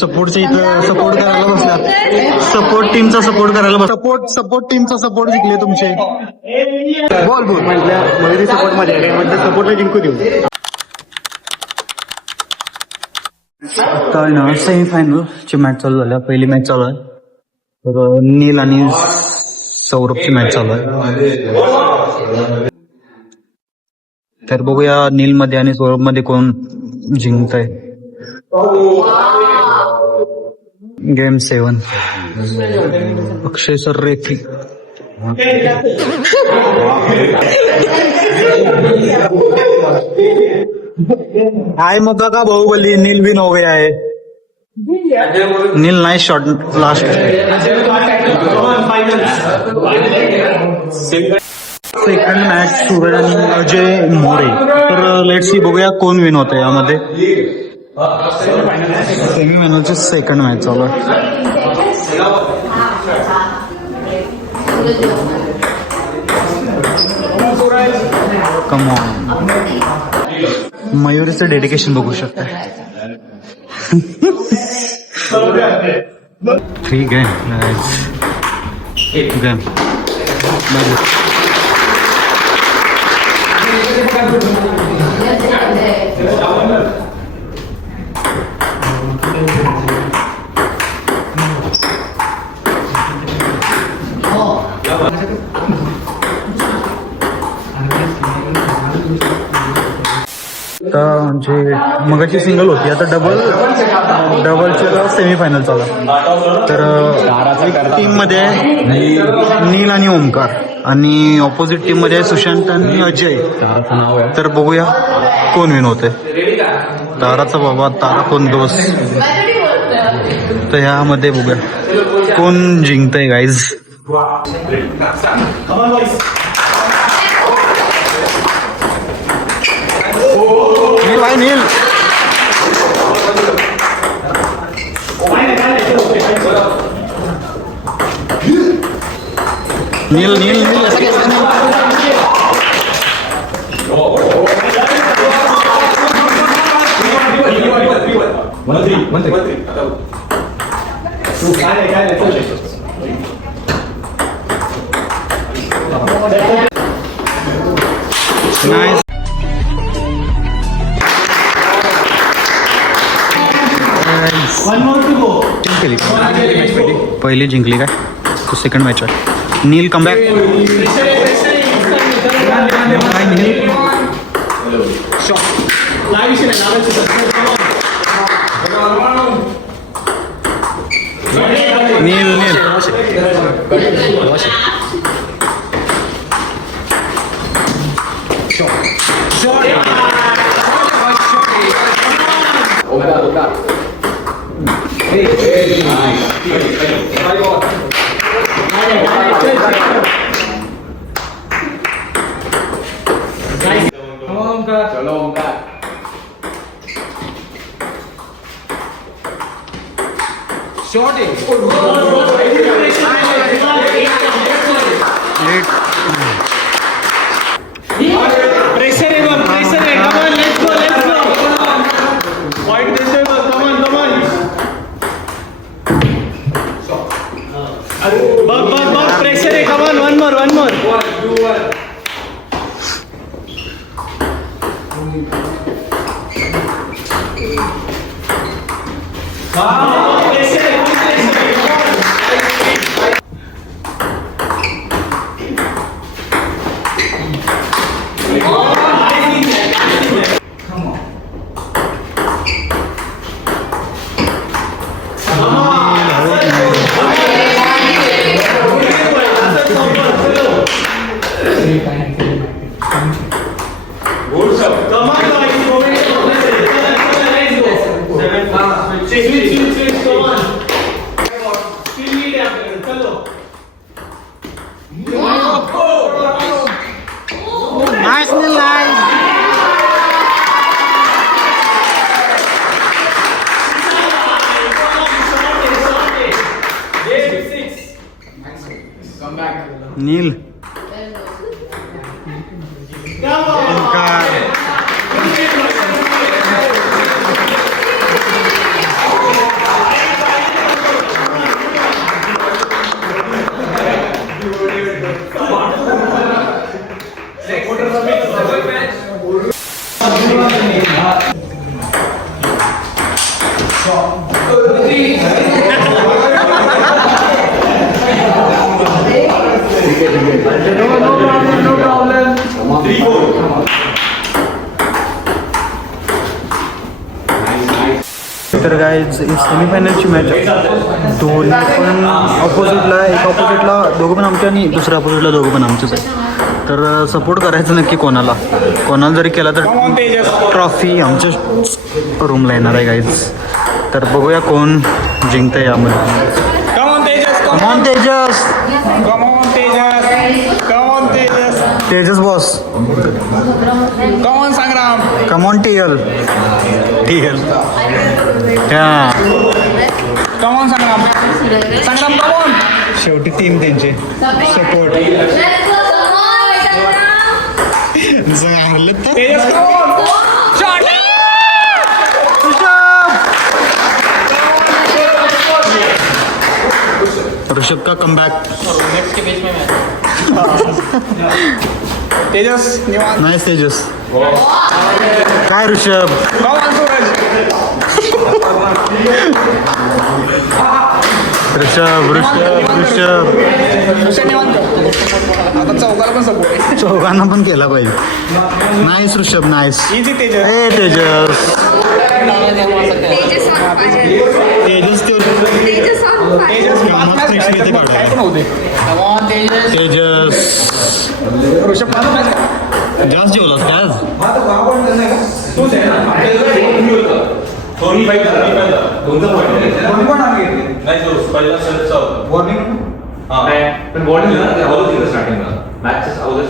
सपोर्टच्या इथं सपोर्ट करायला बसला. सपोर्ट टीमचा सपोर्ट करायला बस. सपोर्ट टीमचा सपोर्ट जिंकले तुमचे. बोल बोल. म्हटलं सपोर्ट मध्ये म्हटलं सपोर्टला जिंकू देऊ. आता ना सेमीफायनल ची मॅच चालू झाल्या. पहिली मॅच चालू आहे. तर नील आणि सौरभची मॅच चालू आहे. तर बघूया नील मध्ये आणि सौरभ मध्ये कोण जिंकत आहे. गेम 7. अक्षय सर रेखी. आय मौका का बाहुबली. नील विन हो गया है. Neel nice shot last. Second match Suraj आणि अजय मोरे. तर लेट्स सी बघूया कोण विन होतं यामध्ये. सेमीफायनलची सेकंड मॅच चालू आहे. Come on. मयुरीचं डेडिकेशन बघू शकता. 3 गेम. म्हणजे मगाची सिंगल होती. आता डबलच्या सेमीफायनल चालू. तर टीम मध्ये नील आणि ओमकार आणि ऑपोजिट टीम मध्ये सुशांत आणि अजय. तर बघूया कोण विन होते. ताराचा बाबा तारा कोण दोस्त. तर ह्यामध्ये बघूया कोण जिंकतंय गाईज. नील नील नील नील नाइस. पहिली जिंकली काय. तो सेकंड मॅच आहे. नील कमबॅक. नील नील नील तर काय सेमीफायनलची मॅच दोन्ही पण ऑपोजिटला दोघं पण आमचे आणि दुसऱ्या ऑपोजिटला दोघं पण आमचेच आहे. तर सपोर्ट करायचं नक्की कोणाला जरी केला तर ट्रॉफी आमच्या रूमला येणार आहे गाईज. तर बघूया कोण जिंकतं यामध्ये. Come on Tejas, Tejas boss, come on Sangram, come on TL हा कमॉन संग्राम, संग्राम कमॉन. शेवटी टीम त्यांचे support Tejas come on. Shot. Rishabh का कमबॅक. तेजस निवांत. नाईस तेजस. काय ऋषभ, कमॉन सूरज. ऋषभ ऋषभ निवांत. आता चौकाला पण सपोर्ट आहे. चौघांना पण केला पाहिजे. Nice Rishabh, nice. Easy Tejas. ए तेजस, तेजस तेजस पाच मॅच खेळायचे बघ, काय पण होते. तेजस ऋषभ पाच मॅच जास्त जेवलास काय आज?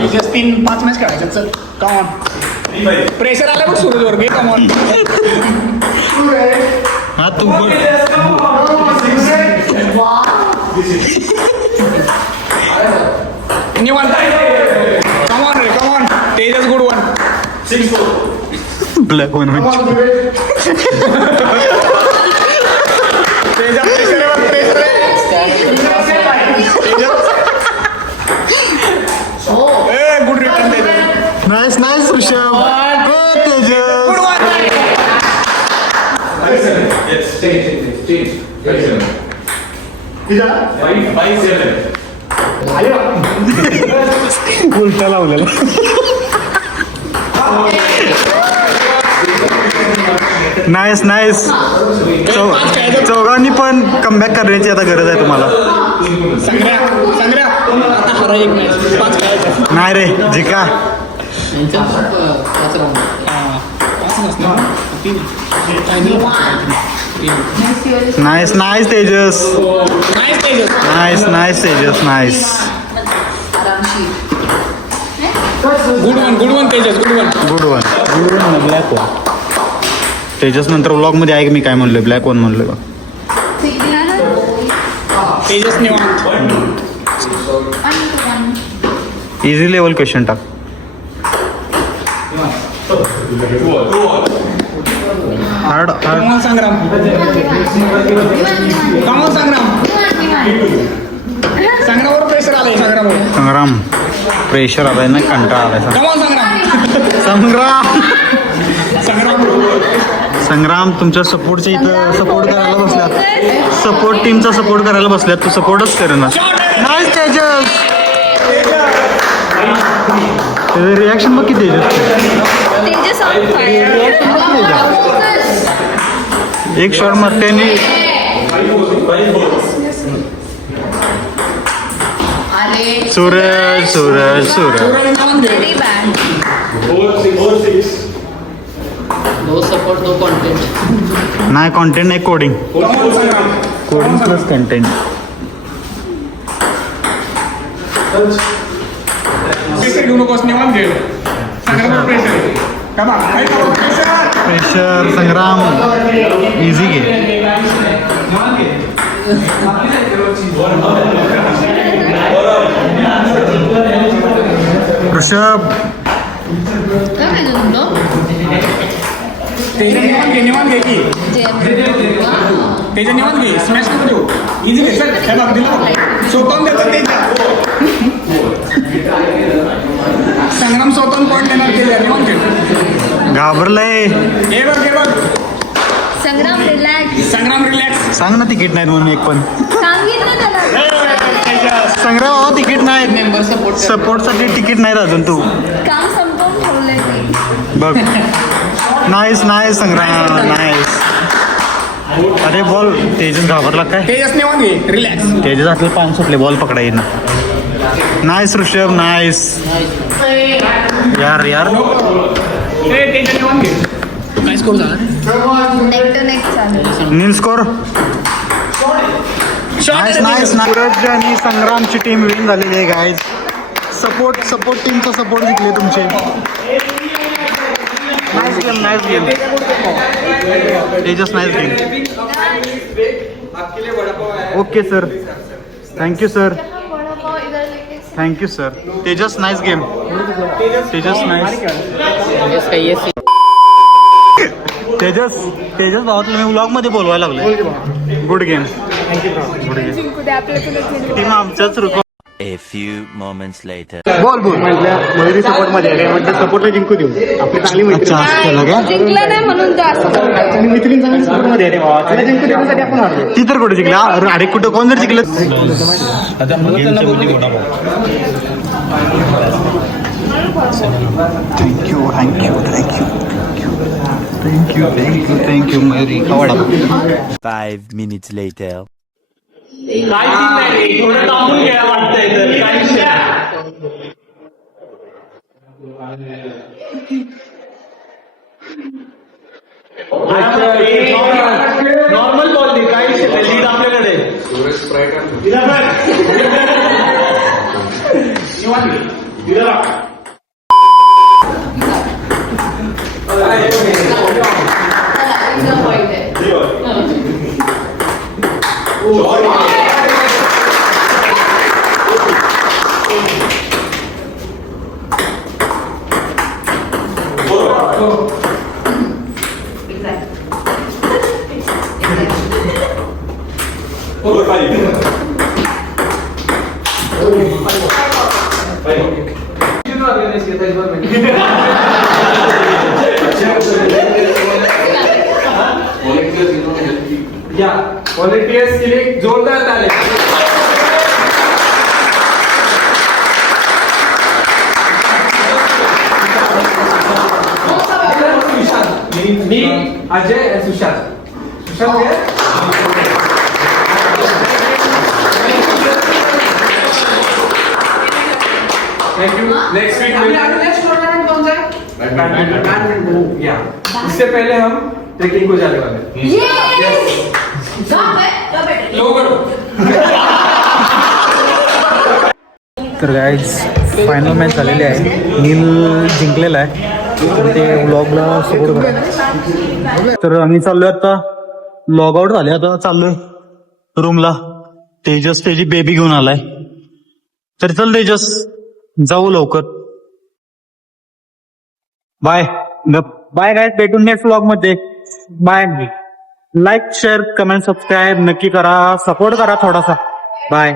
तेजस 3-5 मॅच खेळायचे. चल कमॉन. प्रेशर आलं बघ सूरजवर. घे कमॉन. हा तू बघ. निवांत. कमॉन रे come on. Tejas good one. Black one Tejas pressure आहे बघ, प्रेशर आहे. ए good return Tejas. Nice nice Rishabh. हो तेजस. Good one. उलटा लावलेला. Nice nice. चौघांनी पण कमबॅक करण्याची आता गरज आहे तुम्हाला. संग्रह आता हरा एक मॅच 5 खेळायचे. नाही रे जिका. Nice nice Tejas. Nice Tejas. Nice nice Tejas. Nice. Good one Tejas. Good one. Black one. Tejas नंतर व्लॉग मध्ये ऐक मी काय म्हणलोय. ब्लॅक वन म्हणलोय बघ. तेजस निवांत. इझी लेवल क्वेश्चन टाक. Hard come on Sangram. कमॉन संग्राम. संग्रामवर प्रेशर आलंय. संग्राम प्रेशर आलाय ना, कंटाळा आलाय. कमॉन संग्राम. संग्राम संग्राम तुमच्या सपोर्टच्या इथं सपोर्ट करायला बसल्यात. सपोर्ट टीमचा सपोर्ट करायला बसल्यात. तू सपोर्टच करणार. नाईस तेजस. रिॲक्शन बघ किती एक शॉट मारते आणि Suraj Suraj Suraj. No support no content. नाही कॉन्टेंट नाही, कोडिंग. Coding plus content. घेऊ नकोस. निवांत घे. संग्रामवर प्रेशर. प्रेशर संग्राम इझी घे. ऋषभ निवांत घे की. त्याच्या निवांत घे. स्मॅश नको देऊ. इझी घे. सर काय बघ दिलं स्वतःहून देतात त्याच्या. संग्राम स्वतःहून पॉईंट देणार त्याच्या. निवांत घे. घाबरलंय. हे बघ संग्राम रिलॅक्स. संग्राम रिलॅक्स. सांग ना तिकीट नाहीत म्हणून एक पण. सांगितलं त्याला. संग्राम अहो तिकीट नाही. मेंबर सपोर्ट सपोर्टसाठी तिकीट नाहीत अजून. तू काम संपवून ठेवलंय मी. बघ. नाईस नाईस संग्राम. नाईस. अरे बॉल तेजस घाबरला काय? तेजस नेऊन घे रिलॅक्स. तेजस आपलं पान सुटले बॉल पकडायला. Nice Rishabh nice. यार यार तेजस नेऊन घे. काय स्कोर झाला? नेक टू नेक चालू. Neel score. Nice nice. Suraj आणि संग्रामची टीम विन झालेली आहे गाईज. सपोर्ट टीमचा सपोर्ट जिंकले तुमचे. Nice game. Tejas nice game. Okay sir. Thank you sir. Thank you sir. Tejas nice game. Tejas nice. Tejas भावा तुम्ही व्लॉग मध्ये बोलवायला लागले. Good game. टीम आमच्याच रुको. A few moments later. बोल मयुरी सपोर्ट मध्ये आहे म्हटलं सपोर्टला जिंकू देऊ आपली चांगली मैत्री. जिंकलं नाही म्हणून तो असं. मैत्रीण चांगली सपोर्ट मध्ये आहे भावा. तिला जिंकू देण्यासाठी आपण हारलो. ती तर कुठे जिंकला? अरे कुठं कोण जर जिंकलं. Thank you Mayuri. 5 minutes later. Normal ball दे काही लीड आपल्याकडे. व्हॉलेंटियर्स के लिए जोरदार ताली. मी Ajay Sushant. Thank you. Next week next tournament कौन सा है? बैडमिंटन. या इससे पहले हम ट्रेकिंग को जाने वाले हैं. तर गाईज फायनल मॅच झालेली आहे. नील जिंकलेला आहे. तर ते व्लॉगला सपोर्ट करा. तर आम्ही चाललोय आता. लॉग आउट झाले आता चाललोय रूमला. तेजस त्याची बेबी घेऊन आलाय. तर चल तेजस जाऊ लवकर. Bye bye guys. भेटून नेक्स्ट व्लॉग मध्ये. Bye. Like share comment subscribe नक्की करा. सपोर्ट करा थोडासा. बाय.